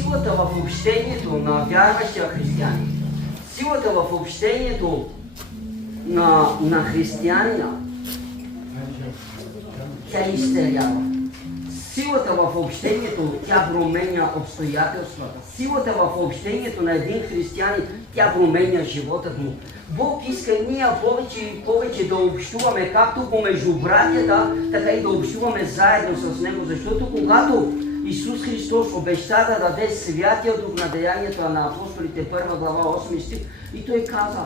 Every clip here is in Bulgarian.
силата в общението на вярващия християнин, силата в общението на християнина, тя изтерява. Силата в общението, тя променя обстоятелствата. Силата в общението на един християнин, тя променя живота му. Бог иска ние повече и повече да общуваме, както помежду братята, така и да общуваме заедно с Него, защото когато Исус Христос обеща да даде Святия Дух на Деянията на апостолите, 1 глава, 8 стих, и Той каза: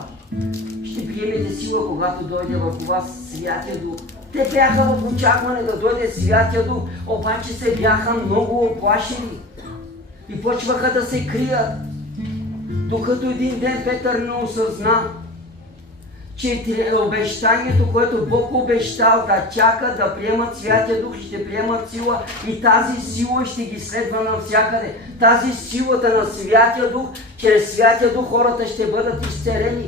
ще приемете сила, когато дойде върху вас Святия Дух. Те бяха в очакване да дойде Святия Дух, обаче се бяха много оплашили и почваха да се крият. Докато един ден Петър не осъзна, че обещанието, което Бог обещал да чака да приемат Святия Дух, ще приемат сила и тази сила ще ги следва навсякъде. Тази силата на Святия Дух, чрез Святия Дух хората ще бъдат изцелени.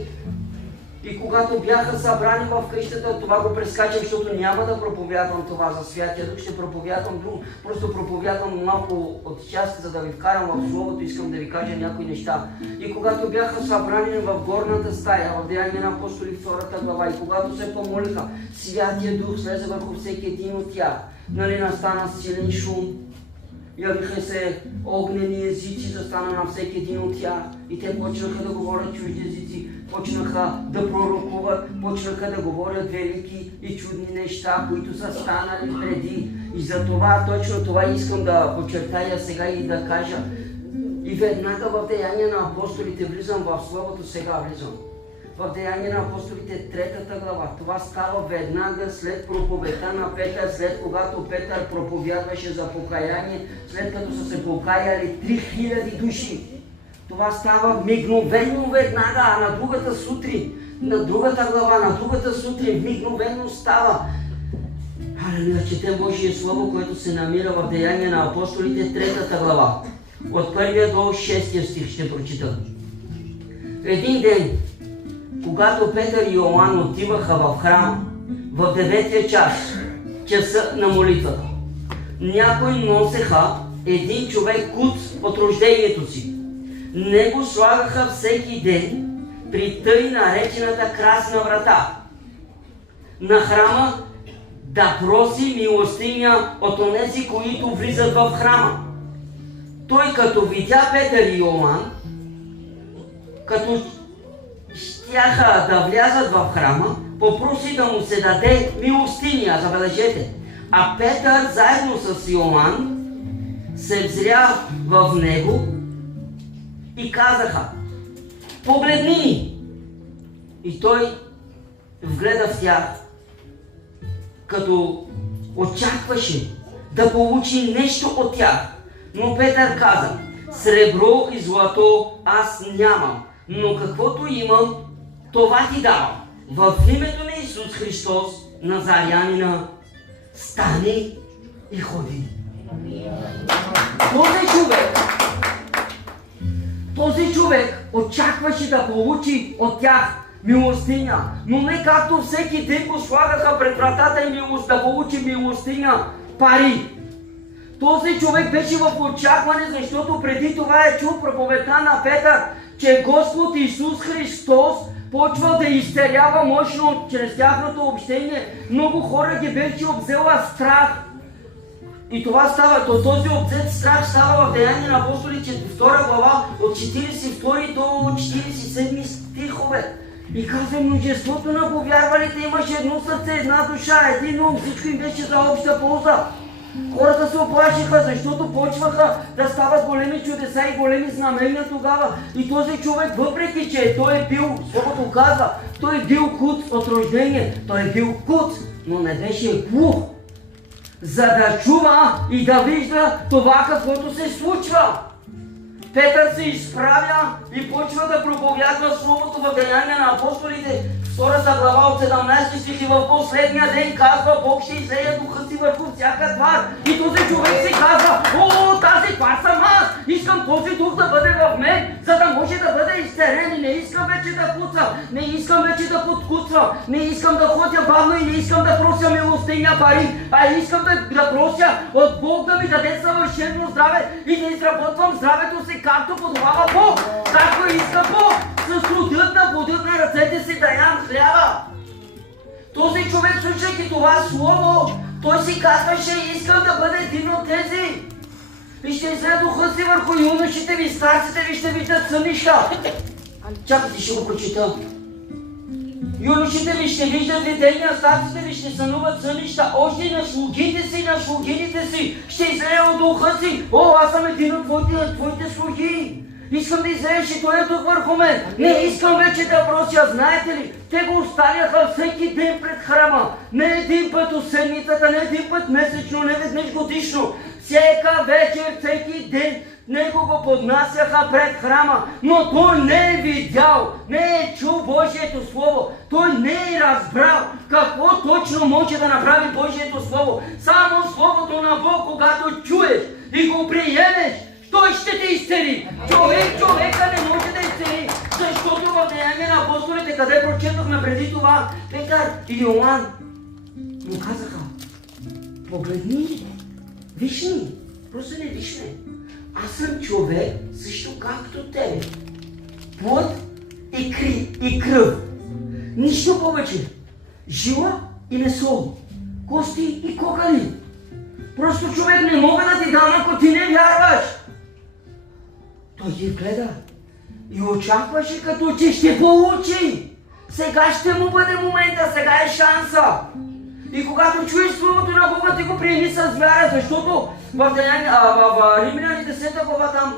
И когато бяха събрани в къщата, това го прескачам, защото няма да проповядвам това за Святия Дух, ще проповядвам друго. Просто проповядвам малко от част, за да ви вкарам в Словото, искам да ви кажа някои неща. И когато бяха събрани в горната стая, в Деяния на апостоли 2 глава, и когато се помолиха, Святия Дух слезе върху всеки един от тях. Настана силен шум, явиха се огнени езици, застана на всеки един от тях. И те почнаха да говорят чужди езици, почнаха да пророкуват, почнаха да говорят велики и чудни неща, които са станали преди. И за това, точно това искам да подчертая сега и да кажа. И веднага в Деяния на апостолите влизам в Словото, сега влизам. В Деяния на апостолите 3 глава. Това става веднага след проповедта на Петър, след когато Петър проповядваше за покаяние, след като са се покаяли 3000 души. Това става мигновено веднага, а на другата сутрин, на другата глава, на другата сутрин мигновено става. Халелуя, четем Божие Слово, което се намира в Деяния на апостолите 3 глава. От 1 до 6 стих ще прочита. Един ден, когато Петър и Йоан отиваха в храма, в 9 час, часа на молитвата, някои носеха един човек куц от рождението си. Него слагаха всеки ден при тъй наречената красна врата на храма да проси милостиня от онези, които влизат в храма. Той, като видя Петър и Йоан, като щяха да влязат в храма, попроси да му се даде милостиня, забележете. А Петър заедно с Йоан се взря в него и казаха: погледни ни! И той вгледа в тях, като очакваше да получи нещо от тях. Но Петър каза: сребро и злато аз нямам, но каквото имам, това ти давам. В името на Исус Христос, Назарянина, стани и ходи. Този човек очакваше да получи от тях милостиня, но не както всеки ден го слагаха пред вратата и да получи милостиня, пари. Този човек беше в очакване, защото преди това е чул проповедта на Петър, че Господ Исус Христос почва да изцелява мощно чрез тяхното общение. Много хора ги беше обзела страх. И това става, този обзет страх става в Деяния на апостолите 2 глава от 42 до 47 стихове. И казва, множеството на повярвалите имаше едно сърце, една душа, един ум, всичко им беше за обща полза. Хората се оплашиха, защото почваха да стават големи чудеса и големи знамения тогава. И този човек, въпреки че той е бил, Словото казва, той е бил куц от рождение, той е бил куц, но не беше глух, за да чува и да вижда това, каквото се случва. Петър се изправя и почва да проповядва Словото в Деяния на апостолите Втората глава от 17 стих и в последния ден казва, Бог ще излея духа си върху всяка твар. И този човек си казва, о, тази твар съм аз. Искам този дух да бъде в мен, за да може да бъде изцелен. И не искам вече да куцам, не искам вече да подкуцвам, не искам да ходя бавно и не искам да прося милостиня пари, а искам да прося от Бог да ми даде съвършено здраве и да изработвам здравето си както подобава Бог, както иска Бог, с трудът на плодът на ръцете си да ям хляба. Този човек, слушайки това слово, той си казваше, искам да бъде един от тези. И ще излезе духа си върху юношите ви, старците ви ще виждат сънища. Чакайте, ще го прочита. Юношите ви ще виждат видения, старците ви ще сънуват сънища, още и на слугите си, на слугините си ще излезе от духа си. О, аз съм един от твоите слуги. Искам да излееш и този дух върху мен. Не искам вече да прося, знаете ли, те го оставяха всеки ден пред храма. Не един път от седмицата, не един път месечно, не веднъж годишно. Всека вечер, всеки ден него го поднасяха пред храма, но той не е видял, не е чул Божието Слово, той не е разбрал какво точно може да направи Божието Слово. Само Словото на Бог, когато чуеш и го приемеш, той ще те изцели. Човека не може да изцели, защото в Деяния на апостолите, къде прочетохме преди това, Петър и Йоан му казаха, погледни, виж ми, просто не виж ме. Аз съм човек, също както тебе. Плът и кръв. Нищо повече. Жила и месо. Кости и кокали. Просто човек не мога да ти дам, ако ти не вярваш. Той ги гледа и очакваше, като че ще получи. Сега ще му бъде момента, сега е шанса. И когато чуеш Словото на Бога, ти го приеми с вяра, защото в Римляни 10 глава там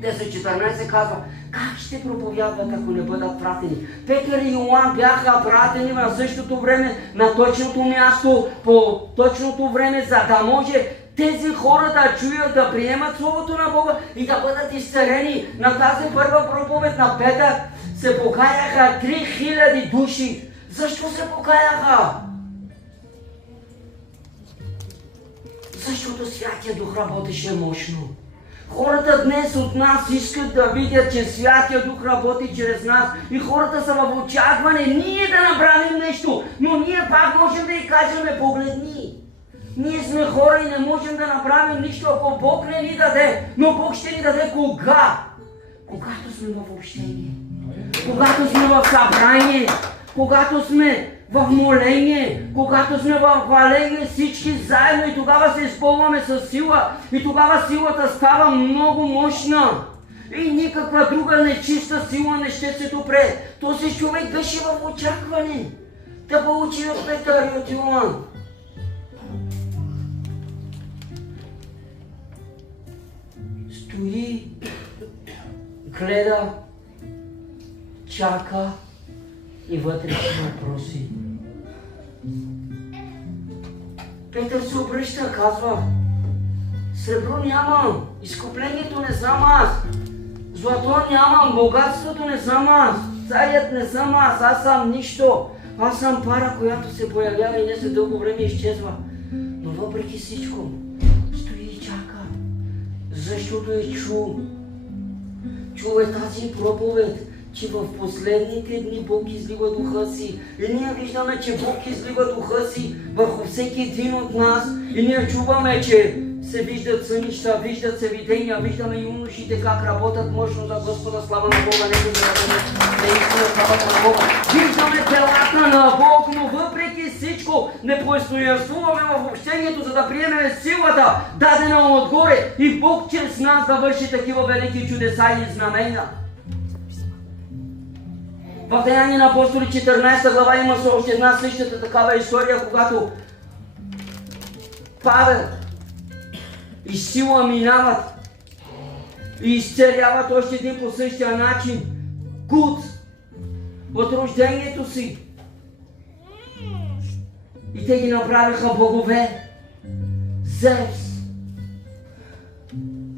10-14 казва, как ще проповядват, ако не бъдат пратени? Петър и Йоан бяха пратени на същото време, на точното място, по точното време, за да може тези хора да чуят, да приемат Словото на Бога и да бъдат изцелени. На тази първа проповед на Петър се покаяха 3000 души. Защо се покаяха? Защото Святия Дух работеше мощно. Хората днес от нас искат да видят, че Святия Дух работи чрез нас и хората са в очакване ние да направим нещо, но ние пак можем да й кажем, погледни. Ние сме хора и не можем да направим нищо, ако Бог не ни даде, но Бог ще ни даде кога? Когато сме в общение, когато сме в събрание, когато сме в моление, когато сме в хваление всички заедно и тогава се изпълваме с сила и тогава силата става много мощна и никаква друга нечиста сила не ще се допре. Този човек беше в очакване да получи от Петър и от Йоан. Стои, гледа, чака и вътре си въпроси. Петър се обръща, казва, сребро нямам, изкуплението не съм аз, злато нямам, богатството не съм аз, царят не съм аз съм нищо. Аз съм пара, която се появява и не след дълго време изчезва. Но въпреки всичко, стои и чака, защото е чул. Чул е тази проповед, че в последните дни Бог излива духа си. И ние виждаме, че Бог излива духа си върху всеки един от нас. И ние чуваме, че се виждат сънища, виждат се видения, виждаме юношите как работят мъжно за Господа, слава на Бога, нека да радваме наистина славата на Бога. Виждаме делата на Бог, но въпреки всичко не постоянствуваме в общението, за да приемем силата, дадена отгоре и Бог чрез нас да върши такива велики чудеса и знамения. В Деяния на апостоли 14 глава има още една същата такава история, когато Павел и Сила минават и изцеляват още един по същия начин кут от рождението си. И те ги направиха богове. Зевс.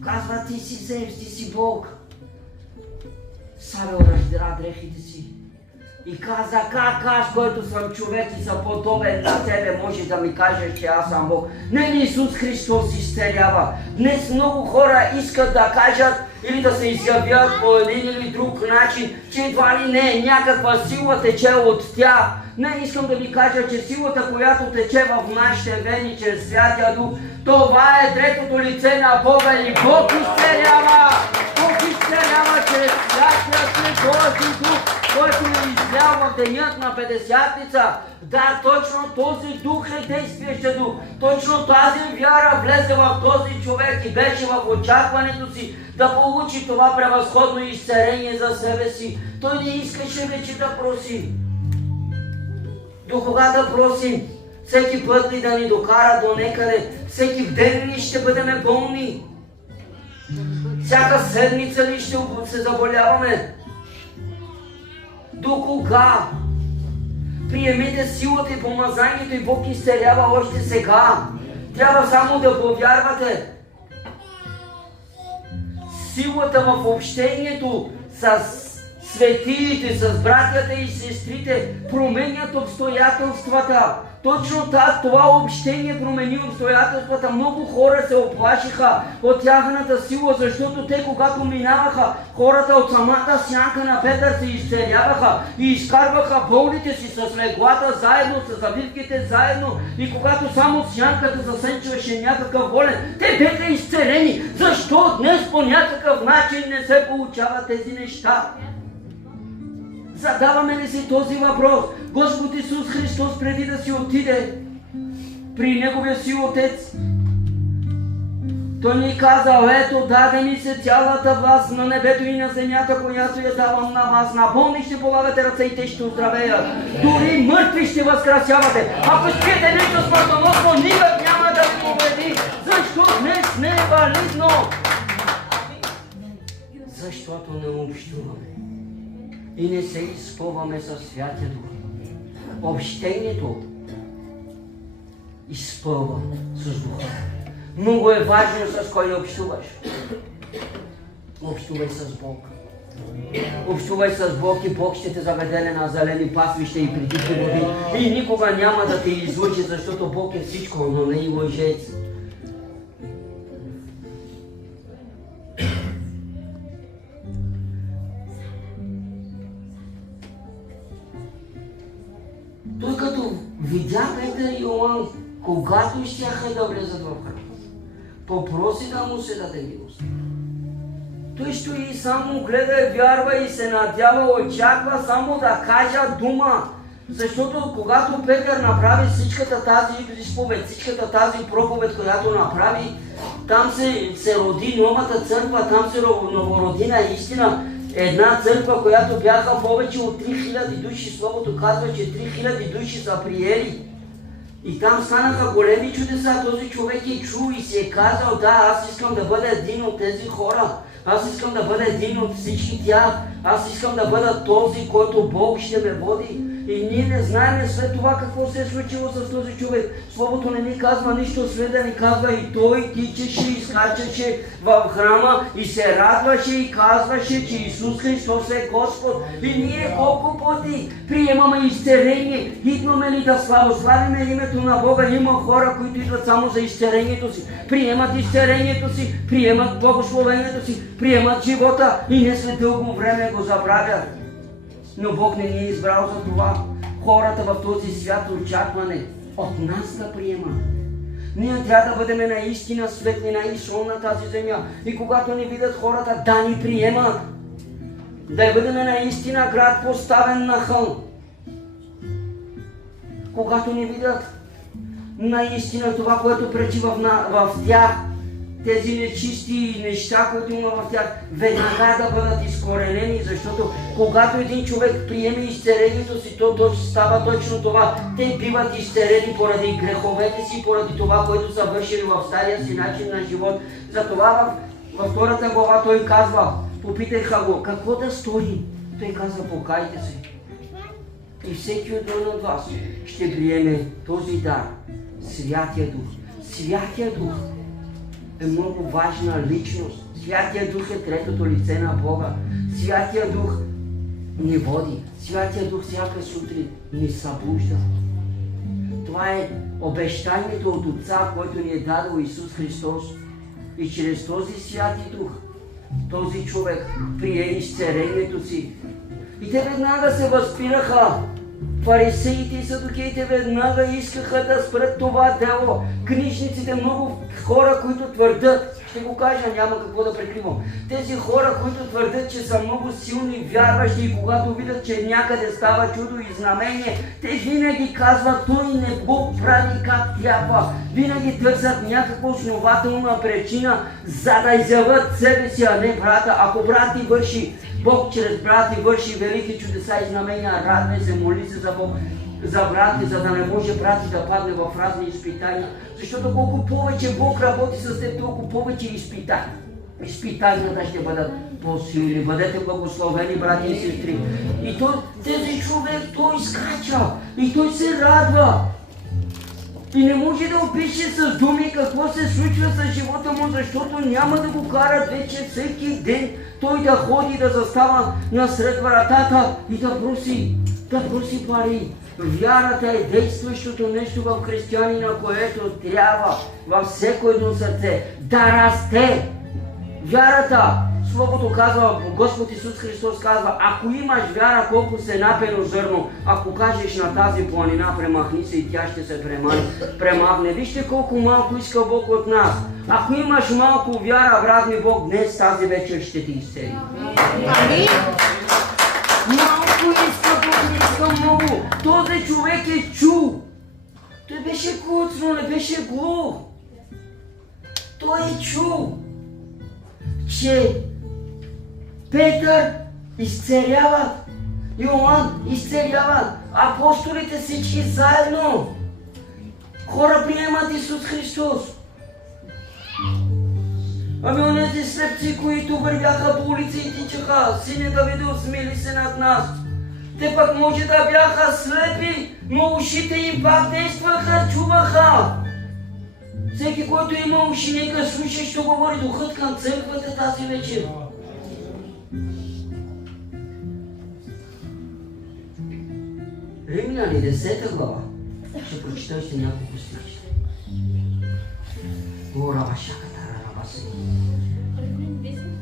Казва, ти си Зевс, ти си Бог. Савел раздира дрехите си И каза, как аз, който съм човек и съм подобен на тебе, може да ми кажеш, че аз съм Бог. Нели Исус Христос изцелява. Днес много хора искат да кажат или да се изявят по един или друг начин, че едва ли не някаква сила тече от тях. Не, искам да ви кажа, че силата, която тече в нашите вени чрез Святия Дух, това е третото лице на Бога и Бог изцелява. Бог изцелява чрез Святия този Дух, който е излял в денят на Петдесятница. Да, точно този дух е действащ дух. Точно тази вяра влезе в този човек и беше в очакването си да получи това превъзходно изцеление за себе си. Той не искаше вече да проси. До кога да просим? Всеки път ли да ни докара до некъде? Всеки ден ли ще бъдем болни? Всяка седмица ли ще се заболяваме? До кога? Приемете силата и помазанието и Бог изцелява още сега. Трябва само да повярвате. Силата в общението с светиите, с братята и сестрите променят обстоятелствата. Точно това общение промени обстоятелствата. Много хора се оплашиха от тяхната сила, защото те, когато минаваха, хората от самата сянка на Петър се изцеляваха и изкарваха болните си с леглата заедно, с завивките заедно. И когато само сянката засенчваше някакъв болен, те бяха изцелени. Защо днес по някакъв начин не се получават тези неща? Задаваме ли си този въпрос? Господ Исус Христос преди да си отиде при Неговия си Отец, Той ни казал, ето даде ми се цялата власт на небето и на земята, която я давам на вас. На болни ще полагате ръце и те ще оздравеят. Дори мъртви ще възкрасявате. Ако спиете нещо смъртоносно, никак няма да ви победи. Защо днес не е валидно? Защото не общуваме и не се изпълваме със Святия Дух. Общението изпълва с Духа. Много е важно с кой общуваш. Общувай с Бог. Общувай с Бог и Бог ще те заведе на зелени пасвища и при тихи води. И никога няма да те излъчи, защото Бог е всичко, но не и лъжец. Той като видя Петър и Йоан, когато щяха да влезат в храма, попроси да му се даде милост. Той стои и само гледа, вярва и се надява, очаква само да кажа дума. Защото когато Петър направи всичката тази изповед, всичката тази проповед, която направи, там се роди новата църква, там се новороди наистина една църква, която бяха повече от 3000 души. Словото казва, че 3000 души са приели. И там станаха големи чудеса. Този човек е чул и си е казал, да, аз искам да бъда един от тези хора. Аз искам да бъда един от всички тях. Аз искам да бъда този, който Бог ще ме води. И ние не знаем след това какво се е случило с този човек. Словото не ни казва нищо, след да ни казва и той тичеше и скачаше в храма и се радваше и казваше, че Исус Христос е Господ. И ние колко пъти приемаме изцеление, идваме ли да славославиме името на Бога. Има хора, които идват само за изцелението си. Приемат изцелението си, приемат благословението си, приемат живота и не след дълго време го забравят. Но Бог не ни е избрал за това. Хората в този свят очакване от нас да приемат. Ние трябва да бъдем наистина светлина и сол на тази земя. И когато ни видят хората да ни приемат, да бъдем наистина град поставен на хълм. Когато ни видят наистина това, което пречи в тях, тези нечисти неща, които има в тях, веднага да бъдат изкоренени, защото когато един човек приеме изцелението си, то става точно това. Те биват изцелени поради греховете си, поради това, което са вършили в стария си начин на живот. Затова във втората глава той казва, попитаха го, какво да стори? Той казва, покайте се. И всеки един от вас ще приеме този дар, Святия Дух. Святия Дух е много важна личност. Святия Дух е третото лице на Бога. Святия Дух ни води. Святия Дух всяка сутрин ни събужда. Това е обещанието от Отца, който ни е дадал Исус Христос. И чрез този Святи Дух, този човек прие изцелението си. И те веднага се възпираха. Фарисеите и садукеите веднага искаха да спрат това дело. Книжниците, много хора, които твърдят, ще го кажа, няма какво да прикривам. Тези хора, които твърдят, че са много силни, вярващи и когато видят, че някъде става чудо и знамение, те винаги казват, той не го прави как трябва. Винаги търсят някаква основателна причина, за да изявят себе си, а не брата. Ако брат ти върши, Бог чрез брат ти върши велики чудеса и знамения, радвай се, моли се за Бог, за брат ти, за да не може брат ти да падне в разни изпитания. Защото колко повече Бог работи с теб, толкова повече изпитания. Изпитанията ще бъдат по-силни. Бъдете благословени, брати и сестри. И тези човек, той скача и той се радва. И не може да опише с думи какво се случва с живота му, защото няма да го карат вече всеки ден той да ходи, да застава насред вратата и да проси пари. Вярата е действащото нещо в християнина, което трябва във всеко едно сърце да расте. Вярата, Словото казва, Господ Исус Христос казва, ако имаш вяра колко се напено зърно, ако кажеш на тази планина, премахни се и тя ще се премахне. Вижте колко малко иска Бог от нас. Ако имаш малко вяра, брат ми, Бог днес тази вечер ще ти изцели. Малко иска Бог, не иска много. Този човек е чул. Той беше куцно, не беше глух. Той е чул, че Петър изцелява, Йоан изцелява, апостолите всички заедно. Хора приемат Исус Христос. Ами онези слепци, които вървяха по улици и тичаха, Сине Давидов, смили се над нас. Те пък може да бяха слепи, но ушите им пак действаха, чуваха. Всеки, който има уши, нека слуша, що говори Духът към църквата тази вечер. Римляни 10 глава. Ще прочита още няколко стихи.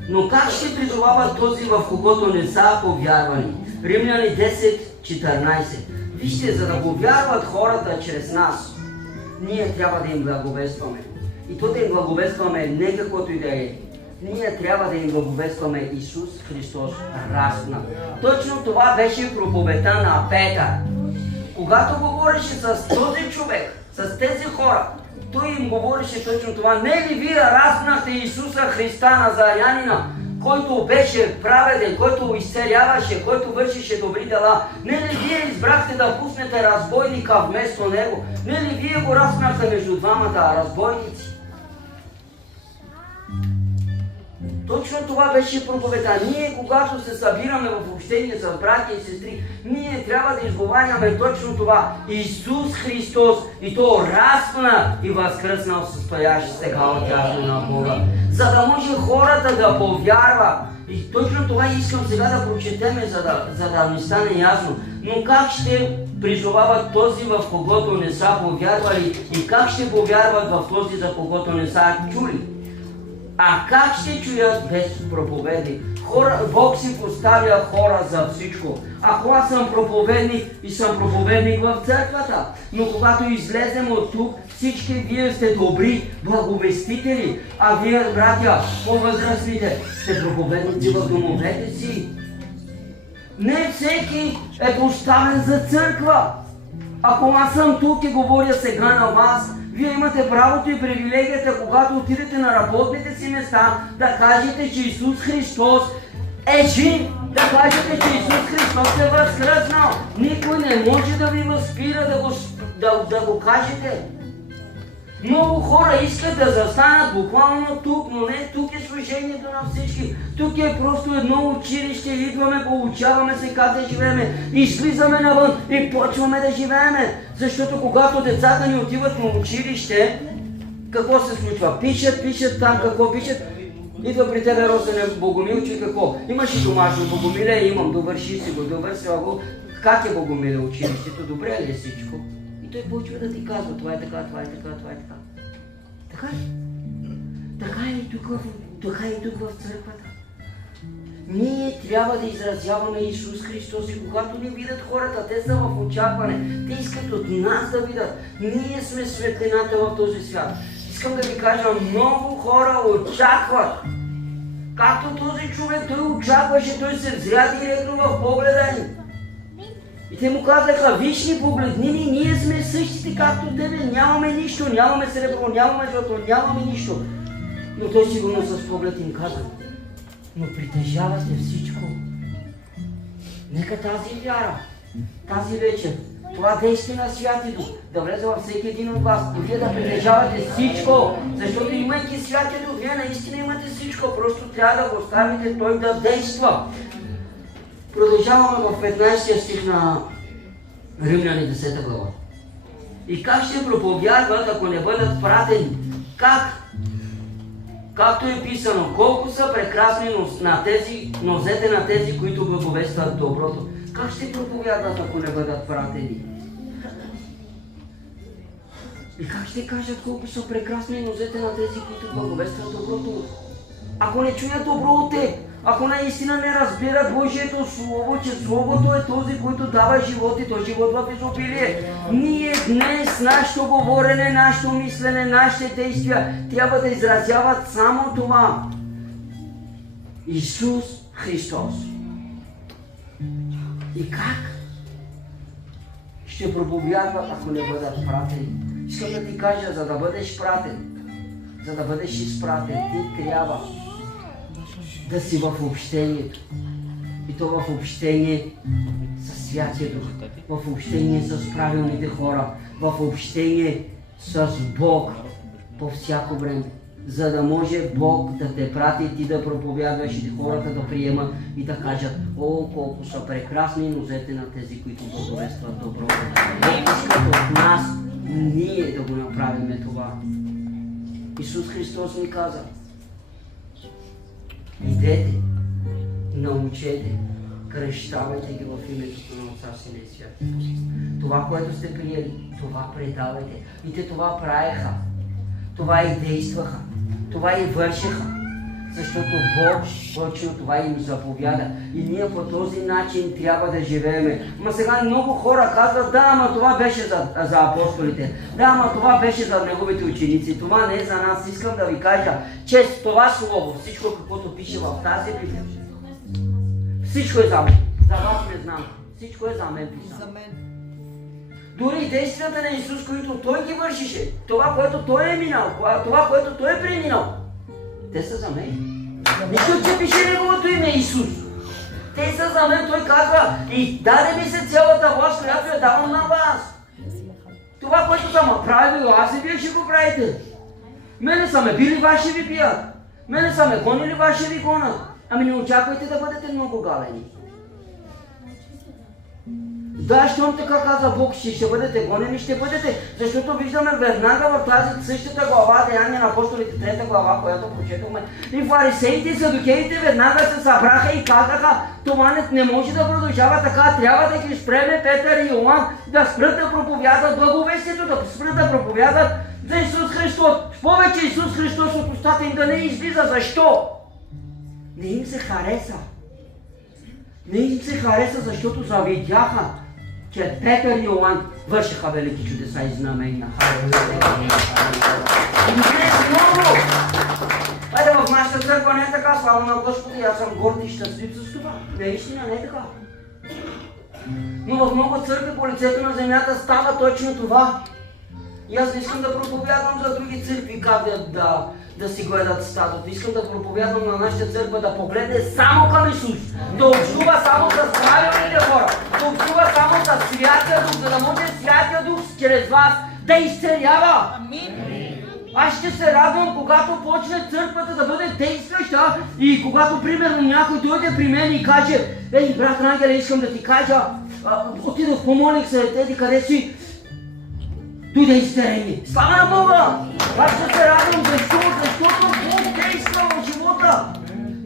Но как ще призовава този, в когото не са повярвани? Римляни 10:14. Вижте, за да повярват хората чрез нас, ние трябва да им благовестваме. И то да им благовестваме не каквото и да е. Ние трябва да им благовестваме Исус Христос разпнат. Точно това беше проповедта на Петър. Когато говореше с този човек, с тези хора, той им говореше точно това. Не ли вие разпнахте Исуса Христа Назарянина, който беше праведен, който изцеляваше, който вършише добри дела? Не ли вие избрахте да пуснете разбойника вместо него? Не ли вие го разпнахте между двамата разбойници? Точно това беше проповедта. Ние, когато се събираме в общение с братя и сестри, ние трябва да изговаряме точно това. Исус Христос, и то разпнат и възкръснал, стоящ сега отдясно на Бога, за да може хората да повярват. И точно това искам сега да прочетеме, за да ми стане ясно. Но как ще призовават този, в когото не са повярвали, и как ще повярват в този, за когото не са чули? А как ще чуят без проповедник? Бог си поставя хора за всичко. Ако аз съм проповедник и съм проповедник в църквата, но когато излезем от тук, всички вие сте добри благовестители, а вие, братя, по-възрастните, сте проповедници в домовете си. Не всеки е поставен за църква. Ако аз съм тук и говоря сега на вас, вие имате правото и привилегията, когато отидете на работните си места, да кажете, че Исус Христос е жив, да кажете, че Исус Христос е възкръснал. Никой не може да ви възпира да го кажете. Много хора искат да застанат буквално тук, но не тук е служението на всички. Тук е просто едно училище, идваме, получаваме се как да живееме, излизаме навън и почваме да живееме. Защото когато децата ни отиват на училище, какво се случва? Пишат там, какво пишат? Идва при тебе Росен Богомилчо и какво? Имаш ли домашно Богомиле? Имам, довърши си го, довършила го. Как е Богомиле училището? Добре ли е всичко? И той почва да ти казва, това е така, това е така, това е така. Така е. Така е и тук в църквата. Ние трябва да изразяваме Исус Христос и когато ни видят хората, те са в очакване, те искат от нас да видят. Ние сме светлината в този свят. Искам да ви кажа, много хора очакват. Както този човек, той очакваше, той се взря директно в погледа ни. И те му казаха, виж ни, погледни ни, ние сме същите както тебе, нямаме нищо, нямаме сребро, нямаме злато, нямаме нищо. Но той сигурно с поглед им каза, но притежавате всичко. Нека тази вяра, тази вечер, това действие на Святи Дух да влезе във всеки един от вас и вие да притежавате всичко, защото имайки Святия Дух, вие наистина имате всичко, просто трябва да го оставите той да действа. Продължаваме в 15 стих на Римляни 10 глава. И как ще проповядват, ако не бъдат пратени? Как? Както е писано, колко са прекрасни нозете на тези, които благовестват доброто. Как ще проповядват, ако не бъдат пратени? И как ще кажат колко са прекрасни нозете на тези, които благовестват доброто? Ако не чуят добро от теб, ако наистина не разбират Божието Слово, че Словото е този, който дава живот и то живот в изобилие. Ние днес, нашето говорене, нашето мислене, нашите действия трябва да изразяват само това. Исус Христос. И как ще проповядват, ако не бъдат пратени? Искам да ти кажа, за да бъдеш пратен, за да бъдеш изпратен, ти трябва да си в общението. И то в общение с Святия Дух, в общение с правилните хора, в общение с Бог по всяко време. За да може Бог да те прати и ти да проповядваш и хората да приемат и да кажат, о, колко са прекрасни нозете на тези, които благовестват доброто. Бог иска от нас ние да го направим това. Исус Христос ни каза, идете, научете, кръщавайте ги в името на Отца, Сина и Святия Дух. Това, което сте приели, това предавайте. И те това правеха, това и действаха, това и вършиха. Защото Бог точно това им заповяда. И ние по този начин трябва да живееме. Ма сега много хора казват, да, ама това беше за апостолите. Да, ама това беше за неговите ученици. Това не е за нас. Искам да ви кажа, че с това слово, всичко каквото пише в тази Библия, всичко е за мен. За вас не знам. Всичко е за мен писано. Дори действията на Исус, които Той ги вършише, това, което Той е минал, това, което Той е преминал, те са за мен. Нищо, че пише неговото име Исус. Те са за мен, той казва, и даде ми се цялата власт, която я давам на вас. Това, което съм правил, аз и вие ще го правите. Мене са ме били, вас ще ви бият. Мене са ме гонили, вас ще ви гонят. Ами не очаквайте да бъдете много галени. Да, щом така каза Бог, ще бъдете гонени, ще бъдете, защото виждаме веднага в тази същата глава, Деяния на апостолите, 3 глава, която прочетохме, и фарисеите и садукеите веднага се събраха и казаха, това не може да продължава така, трябва да ги спреме Петър и Йоан да спрат да проповядат благовестието, да спрат да проповядат за Исус Христос. Повече Исус Христос от устата им да не излиза. Защо? Не им се хареса. Не им се хареса, защото завидяха, че Петър и Йоан вършиха велики чудеса и знамения. И днес много! Айде, в нашата църква не е така, слава на Господи, аз съм горд и щастлив с това. Наистина не е така. Но в много църкви по лицето на земята става точно това. И аз не искам да проповядвам за други църкви как да си гледат стадото. Искам да проповядвам на нашата църква да погледне само към Исус. Да общува само с правилните хора. Да общува само с Святия Дух, за да може Святия Дух чрез вас да изцелява. Аз ще се радвам, когато почне църквата да бъде действаща и когато примерно някой дойде при мен и каже, ей, брат Рангеле, искам да ти кажа, отидох, помолих се, еди къде си, дойде изцеление. Слава на Бога! Аз ще се радвам, защото Бог действа в живота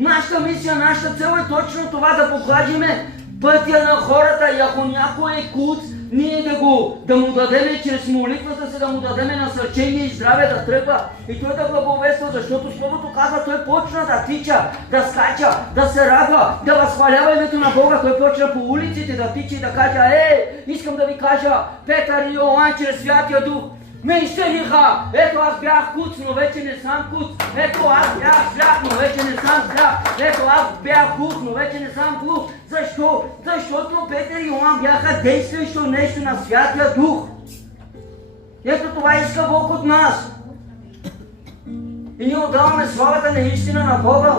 Нашата мисия, нашата цел е точно това, да покажеме пътя на хората и ако някой е куц, ние да му дадеме чрез молитвата си, да му дадеме насърчение и здраве да тръгва и той да благовества, защото Словото казва, той почна да тича, да скача, да се радва, да възхвалява името на Бога. Той почна по улиците да тича и да каже, искам да ви кажа, Петър и Йоан чрез Святия Дух ме изцелиха. Ето аз бях куц, но вече не съм куц. Ето аз бях сляп, но вече не съм сляп. Ето аз бях глух, но вече не съм глух. Защо? Защото Петър и Йоан бяха действащо нещо на Святия Дух. Ето това иска Бог от нас. И ние отдаваме славата наистина на Бога.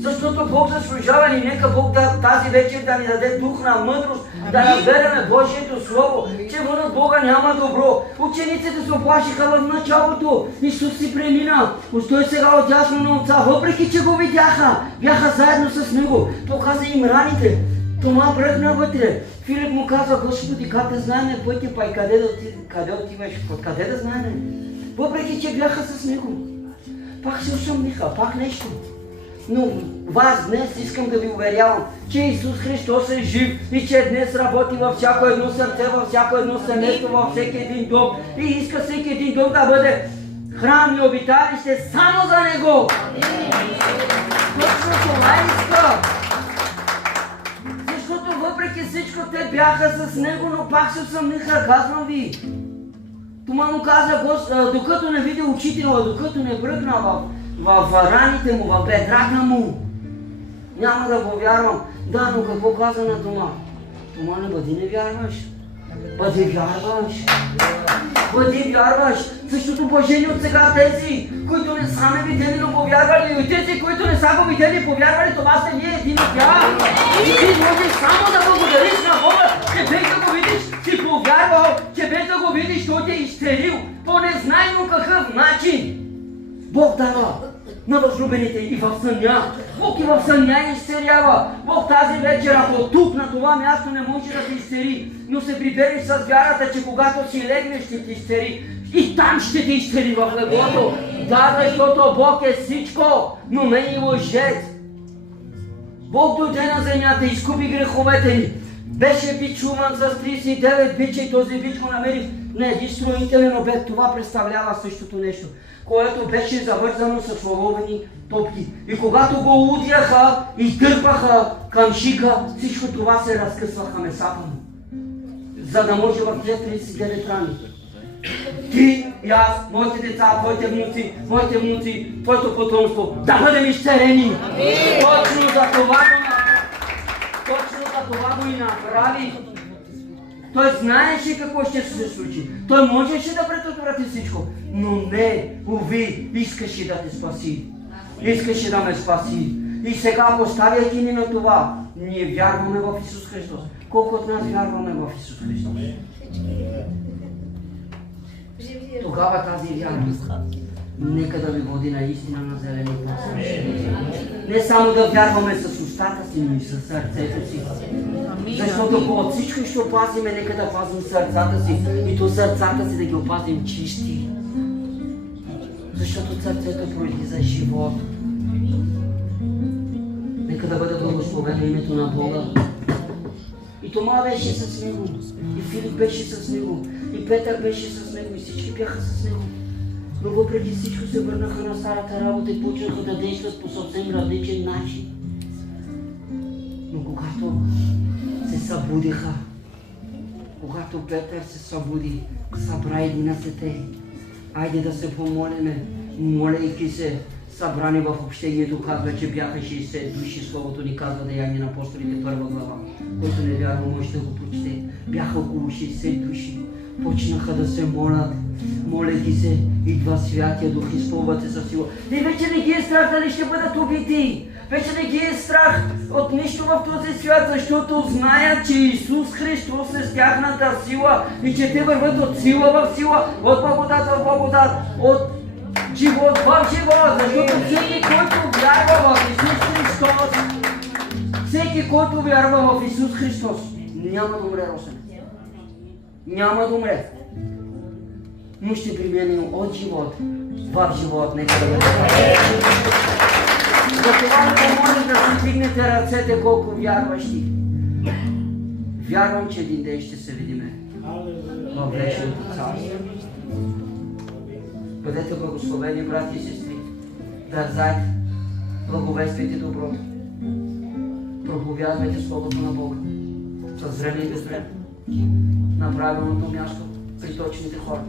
Защото Бог заслужава и нека Бог тази вечер да ни даде дух на мъдрост, да разберем Божието Слово, че вън от Бога няма добро. Учениците се оплашиха в началото. Исус си премина. Устой сега отясно на Отца, въпреки че го видяха, бяха заедно с Него. Показа им раните. Тома бръкна вътре. Филип му каза, Господи, как да знаем пътя, па и къде отиваш? Откъде да знаем? Въпреки че бяха с Него. Пак се усъмниха, пак нещо. Но вас днес искам да ви уверявам, че Исус Христос е жив и че днес работи във всяко едно сърце, във всяко едно семейство, във всеки един дом и иска всеки един дом да бъде храм и обиталище само за Него. Точно това иска. Защото въпреки всичко те бяха с Него, но пак се усъмниха, казвам ви. Тома му каза, докато не видя учителя, докато не бръкна в раните му, в бедрата му, няма да го вярвам. Да, но какво каза на Тома? Тома, не вярваш. Бъди вярваш. Бъди вярваш. Защото блажени от сега тези, които не са ме видели, но повярвали, и тези, които не са го видели, повярвали, това сте вие един от тях. И ти можеш само да благодариш на Бога, че без да го видиш, си повярвал, че без да го видиш, той те е изцелил по незнайно какъв начин. Бог дава на възлюбените и в съня. Бог и в съня изцелява. Бог тази вечер, ако тук на това място не може да те изцели, но се прибереш с вярата, че когато си легнеш ще те изцели и там ще те изцели в леглото. Да, защото Бог е всичко, но не и лъжец. Бог дойде на земята и изкупи греховете ни. Беше бичуван с 39 бича и този бич го намери на един строителен обект. Това представлява същото нещо, което беше завързано с лововени топки. И когато го удряха и дърпаха към шика, всичко това се разкъсваха месата му. За да може в тези 39 рани ти и аз, моите деца, твоите внуци, твоето потомство да бъдем изцелени. Точно за това го и направи. Той знаеше какво ще се случи. Той можеше да предотврати всичко, но не, уви, искаше да те спаси. Искаше да ме спаси. И сега, поставяйки ни на това, ние вярваме в Исус Христос. Колко от нас вярваме в Исус Христос? Тогава тази вяра нека да ви води наистина на зелени пасажи. Не само да вярваме с устата си, но и с сърцето си. Защото от всичко ще опазиме, нека да пазим сърцата си. И то сърцата си да ги опазим чисти. Защото сърцето произлиза живот. Нека да бъде благословено името на Бога. И Тома беше с него, и Филип беше с него, и Петър беше с него, и всички бяха с него. Но въпреки всичко се върнаха на старата работа и почнаха да действат по съвсем различен начин. Но когато се събудиха, когато Петър се събуди, събра 11. Айде да се помолиме, молейки се, събрани в общението, казва, че бяха 60 души, Словото ни казва Деяния на апостолите 1 глава. Който не вярва, може да го прочете. Бяха около 60 души. Почнаха да се молят. Молейки се, идва Святия Дух, изпълват се със сила. И вече не ги е страх дали ще бъдат убити. Вече не ги е страх от нищо в този свят, защото знаят, че Исус Христос е с тяхната сила и че те върват от сила в сила, от благодат в благодат, от живот в живот, защото всеки, който вярва в Исус Христос, всеки, който вярва в Исус Христос, няма да умре, Росен. Няма да умре. Но ще преминем от живот в живот. Нека да бъде. Затова ви моля да си дигнете ръцете колко вярващи. Вярвам, че един ден ще се видиме в вечното царство. Бъдете благословени, брати и сестри. Дързайте, благовествайте доброто. Проповядвайте Словото на Бога. С време и без време. На правилното място, при точните хора.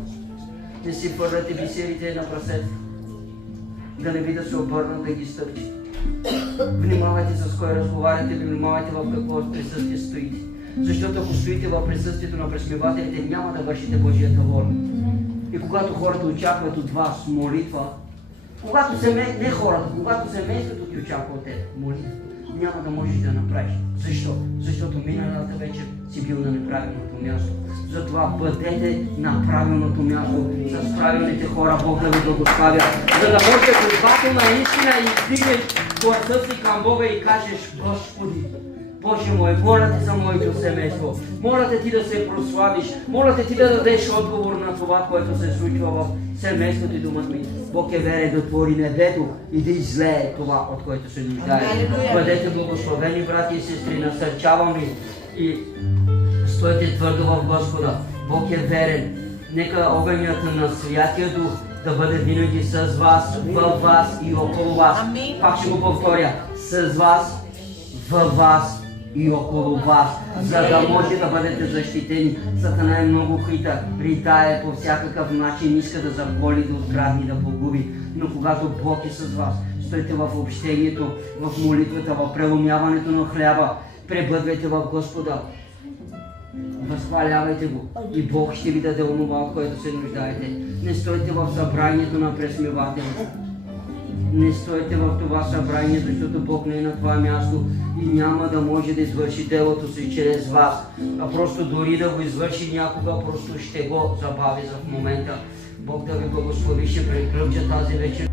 Не си хвърляте бисерите на прасете. Да не би да се обърнат да ги стъпчи. Внимавайте с кой разговаряте, внимавайте в какво присъствие стоите. Защото ако стоите в присъствието на пресмивателите, няма да вършите Божията воля. И когато хората очакват от вас молитва, когато не хората, когато семейството ти очаква от теб молитва, няма да можеш да направиш. Защо? Защото миналата вечер си бил на неправилното място. Затова бъдете на правилното място с правилните хора. Бог да ви благославя. За да можете когато наистина издигнеш гласа си към Бога и кажеш: Господи, Боже мой, моля Те за моето семейство. Моля Те Ти да се прославиш. Моля Те Ти да дадеш отговор на това, което се случва в семейството и домът ми. Бог е верен да отвори небето и да излее това, от което се нуждае. Бъдете благословени, брати и сестри, насърчавам ви и стойте твърдо в Господа. Бог е верен. Нека огънят на Святия Дух да бъде винаги с вас, във вас и около вас. Пак ще го повторя. С вас, във вас и около вас, за да може да бъдете защитени. Сатана е много хитър, ритае по всякакъв начин, иска да заколи, да открадне, да погуби. Но когато Бог е с вас, стойте в общението, в молитвата, в преломяването на хляба, пребъдвайте в Господа. Възхвалявайте го и Бог ще ви даде онова, от което се нуждаете. Не стойте в събранието на пресмивателите. Не стойте в това събрание, защото Бог не е на това място и няма да може да извърши делото си чрез вас. А просто дори да го извърши някога, просто ще го забави за в момента. Бог да ви благослови, ще приключа тази вечер.